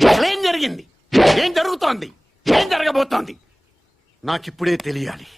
అసలేం జరిగింది, ఏం జరుగుతోంది, ఏం జరగబోతోంది నాకిప్పుడే తెలియాలి.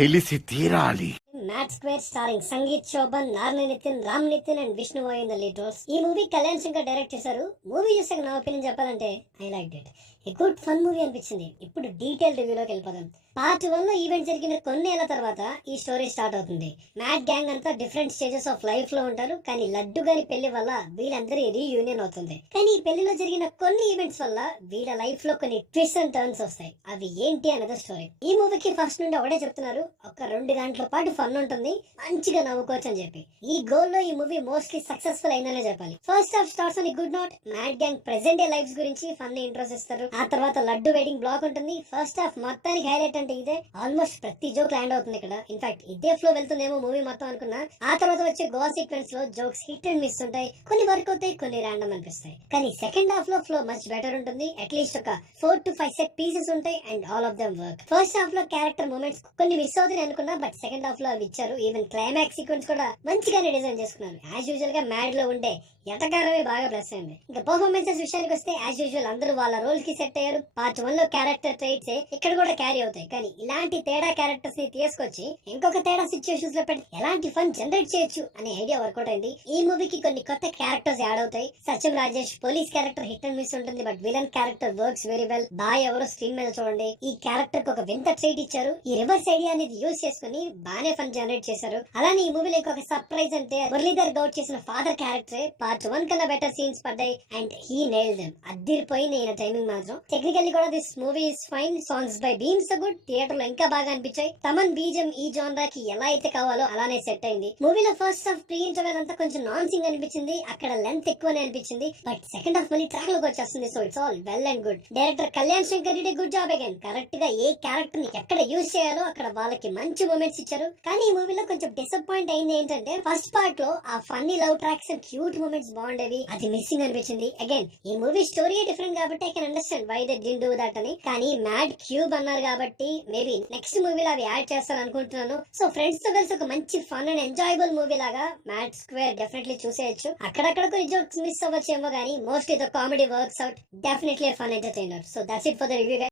తెలిసి తీరాలి. Mad square starring Sangeeth Shobhan, Narne Nithiin, Ram Nithiin and Vishnu in the lead roles. ఈ మూవీ కళ్యాణ్ శంకర్ డైరెక్ట్ చేశారు. మూవీ చూసాక నా ఒపీనియన్ చెప్పాలంటే I like it. A good fun movie అనిపించింది. ఇప్పుడు డీటెయిల్ రివ్యూలోకి వెళ్ళిపోదాం. పార్ట్ 1 లో ఈవెంట్ జరిగిన కొన్ని ఏళ్ల తర్వాత ఈ స్టోరీ స్టార్ట్ అవుతుంది. మ్యాట్ గ్యాంగ్ అంతా డిఫరెంట్ స్టేజెస్ ఆఫ్ లైఫ్ లో ఉంటారు. కానీ లడ్డు గారి పెళ్లి వల్ల వీళ్ళందరి రీయూనియన్ అవుతుంది. కానీ ఈ పెళ్లిలో జరిగిన కొన్ని ఈవెంట్స్ వల్ల వీళ్ళ లైఫ్ లో కొన్ని ట్విస్ట్ అండ్ టర్న్స్ వస్తాయి. అవి ఏంటి అనేది స్టోరీ. ఈ మూవీకి ఫస్ట్ నుండి ఒకటే చెప్తున్నారు, ఒక 2 గంటల పాటు ఫన్ ఉంటుంది, మంచిగా నవ్వుకోవచ్చు అని చెప్పి. ఈ గోల్ లో ఈ మూవీ మోస్ట్లీ సక్సెస్ఫుల్ అయిందనే చెప్పాలి. First half starts on good note. Mad gang present day lives గురించి ఫన్ ని ఇంట్రోస్ ఇస్తారు. ఆ తర్వాత లడ్డు వెడ్డింగ్ బ్లాక్ ఉంటుంది. ఫస్ట్ హాఫ్ మొత్తానికి హైలైట్ అంటే ఇదే. ఆల్మోస్ట్ ప్రతి జోక్ ల్యాండ్ అవుతుంది ఇక్కడ. ఇన్ఫాక్ట్ ఇదే ఫ్లో వెళ్తుందేమో మూవీ మొత్తం అనుకున్నా. ఆ తర్వాత వచ్చే గోవా సీక్వెన్స్ లో జోక్స్ హిట్ అండ్ మిస్ ఉంటాయి. కొన్ని వర్క్ అవుతాయి, కొన్ని ర్యాండమ్ అనిపిస్తాయి. కానీ సెకండ్ హాఫ్ లో ఫ్లో మచ్ బెటర్ ఉంటుంది. అట్లీస్ట్ ఒక 4 to 5 సెట్ పీసెస్ ఉంటాయి and all of them work. First half లో క్యారెక్టర్ మూమెంట్స్ కొన్ని మిస్ అవుతాయి అనుకున్నా, బట్ సెకండ్ హాఫ్ లో అవి ఇచ్చారు. ఈవెన్ క్లైమాక్స్ సీక్వెన్స్ కూడా మంచిగానే డిజైన్ చేసుకున్నారు. యాజ్ యూజువల్ గా మ్యాడ్ లో ఉండే ఎటకారమే బాగా ప్లస్ అయింది. ఇంకా పర్ఫార్మెన్సెస్ విషయానికి వస్తే యాజ్ యూజువల్ అందరూ వాళ్ళ రోల్స్ కి సెట్ అయ్యారు. పార్ట్ 1 లో క్యారెక్టర్ ట్రైట్స్ ఇక్కడ కూడా క్యారీ అవుతాయి. కానీ ఇలాంటి తేడా క్యారెక్టర్స్ ని తీసుకొచ్చి ఇంకొక తేడా సిచ్యువేషన్స్ లో పెట్టి ఎలాంటి ఫన్ జనరేట్ చేయొచ్చు అనే ఐడియా వర్కౌట్ అయింది. ఈ మూవీకి కొన్ని కొత్త క్యారెక్టర్స్ యాడ్ అవుతాయి. Satyam Rajesh police character hit and miss ఉంటుంది, but villain character works very well. Boy ఎవరో స్క్రీన్ మీద చూడండి. ఈ క్యారెక్టర్ కి ఒక వింత ట్రైట్ ఇచ్చారు. ఈ రివర్స్ ఐడియా అనేది యూజ్ చేసుకుని బానే ఫన్ జనరేట్ చేశారు. అలానే ఈ మూవీలో ఇంకొక సర్ప్రైజ్ అంటే మురళీధర్ గౌడ్ చేసిన ఫాదర్ క్యారెక్టర్ పార్ట్ 1 కన్నా బెటర్ సీన్స్ పడ్డాయి అండ్ హీ నెయిల్డ్ దెమ్. అదిరిపోయింది ఈయన టైమింగ్ మాత్రం. టెక్నికల్లీ కూడా this movie is fine. Songs by Bheems good. Theatre లో ఇంకా బాగా అనిపించాయి. తమన్ బీజం ఈ జోనరా కి ఎలా అయితే కావాలో అలానే సెట్ అయింది. మూవీలో ఫస్ట్ హాఫ్ ప్రీ ఇంటర్వెల్ అంతా కొంచెం నాన్ సింగ్ అనిపించింది. అక్కడ లెంత్ ఎక్కువనే అనిపించింది. బట్ సెకండ్ హాఫ్ మళ్ళీ ట్రాక్ లోకి వచ్చేస్తుంది. So it's all well and good. Director Kalyan Shankar did good job again. Correct గా ఏ క్యారెక్టర్ ని ఎక్కడ యూజ్ చేయాలో అక్కడ వాళ్ళకి మంచి మూమెంట్స్ ఇచ్చారు. కానీ ఈ మూవీలో కొంచెం డిసప్పాయింట్ అయింది ఏంటంటే ఫస్ట్ పార్ట్ లో ఆ funny love tracks and cute moments బాగుండేవి. అది మిస్సింగ్ అనిపించింది. అగైన్ ఈ మూవీ స్టోరీ డిఫరెంట్ కాబట్టి I can understand why they did do that అని. కానీ మ్యాడ్ క్యూబ్ అన్నారు కాబట్టి మేబీ నెక్స్ట్ మూవీలో అవి యాడ్ చేస్తారు అనుకుంటున్నాను. సో ఫ్రెండ్స్ తో కలిసి ఒక మంచి ఫన్ అండ్ ఎంజాయబుల్ మూవీ లాగా మ్యాడ్ స్క్వేర్ డెఫినెట్లీ చూసేయచ్చు. అక్కడక్కడ కొన్ని జోక్స్ మిస్ అవ్వచ్చేమో కానీ mostly the comedy works out. Definitely fun entertainer. So that's it for the review.